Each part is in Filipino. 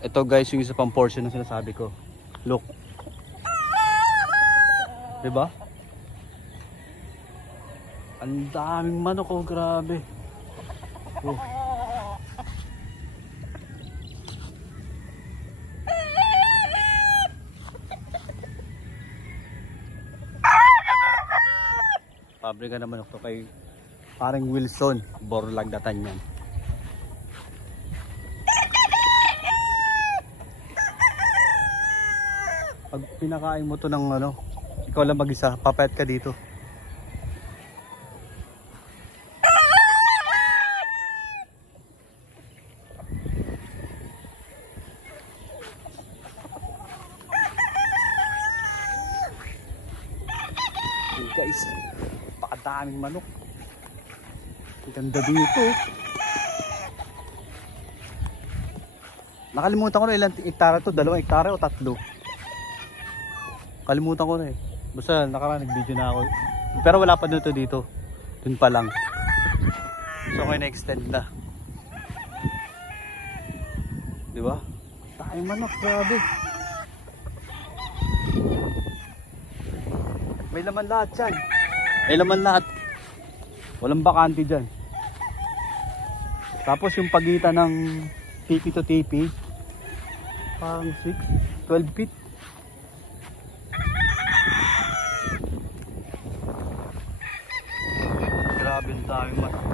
Ito guys yung isa pang portion na sinasabi ko. Look. Diba? Ang daming manok, oh, grabe. Oh. Pabrika na manok to kay parang Wilson, Borlagdatan yan. Pag pinakain mo to ng ano, ikaw lang mag-isa, papayat ka dito. Hey guys, pakadaming manok. Ang ganda dito. Nakalimutan ko na ilang hektara to, 2 hektara o 3. Kalimutan ko na eh. Basta nakaraan nag-video na ako. Pero wala pa dito dito. Dun pa lang. So ngayon na-extend na. Diba? Tayong manok, grabe. May laman lahat dyan. May laman lahat. Walang bakante dyan. Tapos yung pagitan ng tipi to tipi, parang 12 feet. Grabe ang daming manok.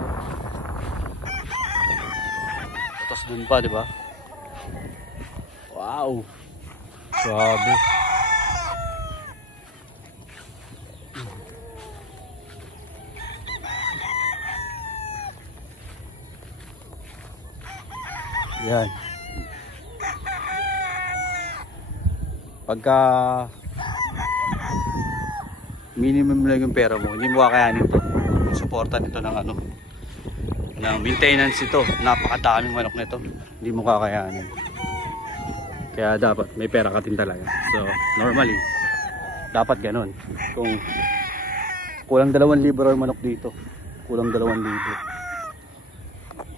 Tapos dun pa, di ba? Wow! Grabe. Yan. Pagka minimum lang yung pera mo, hindi mo kakayanin to. Suportan ito ng ano, ng maintenance ito. Napakadaming manok nito, hindi mo kakayanin. Kaya dapat may pera ka din talaga. So normally dapat ganun. Kung kulang 2,000 ang manok dito, kulang 2,000.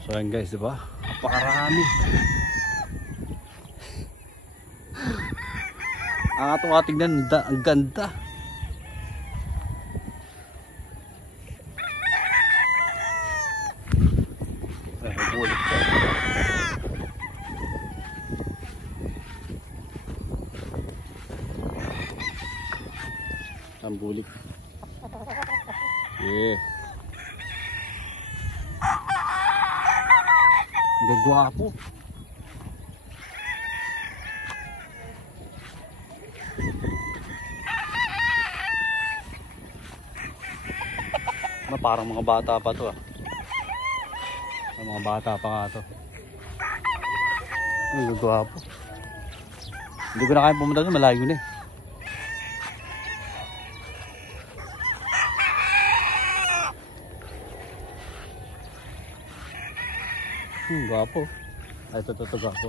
So yan guys, diba? Napakarami. Ang atong tingnan, ang ganda. Ang bulik. Yeah. Gagwapo. Parang mga bata pa to ah. Mga bata pa nga to. Ang gagwapo. Hindi ko na kaya pumunta doon, malayo na eh. Gwapo. Ay, ito gwapo.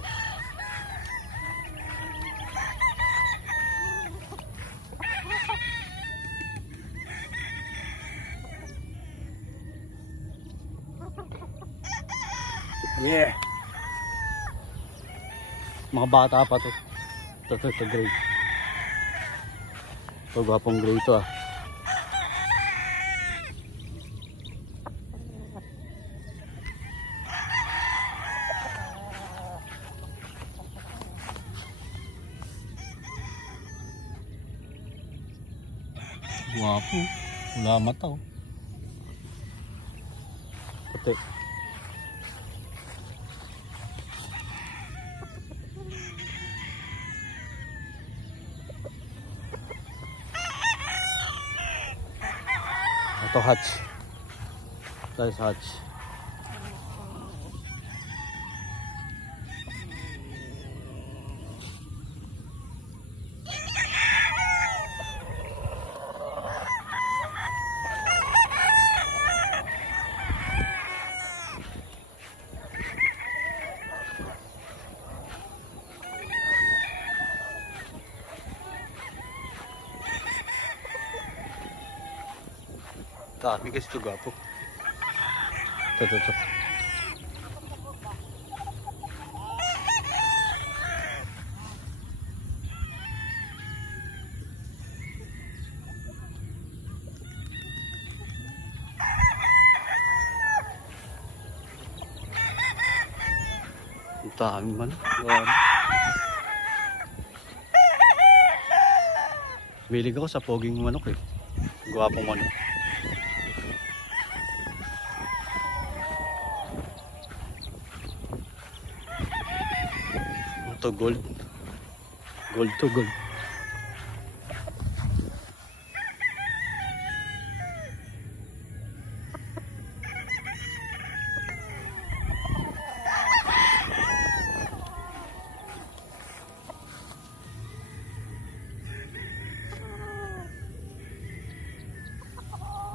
Yeah. Mga bata pa to. Ito gray. Ito gwapong gray to ah. Gwapo. Wala mata oh. Puti. Ito hatch. Ito is hatch. Dami kasi ito gapo. Ito. Daming manok. Grabe. Bilig ako sa poging manok eh. Gwapong manok. Ito gold. Gold to gold.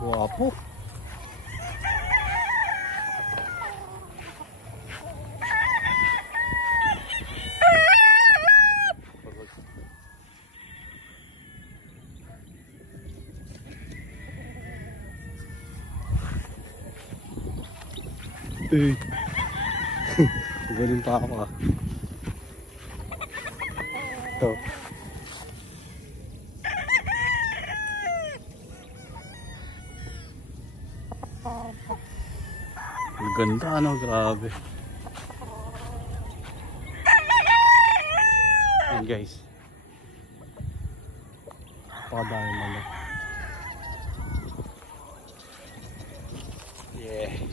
Guwapo. Eh. Galing pa ako ah. Ito. Ang ganda ano, grabe. Yan guys. Napakadami manok. Yeah.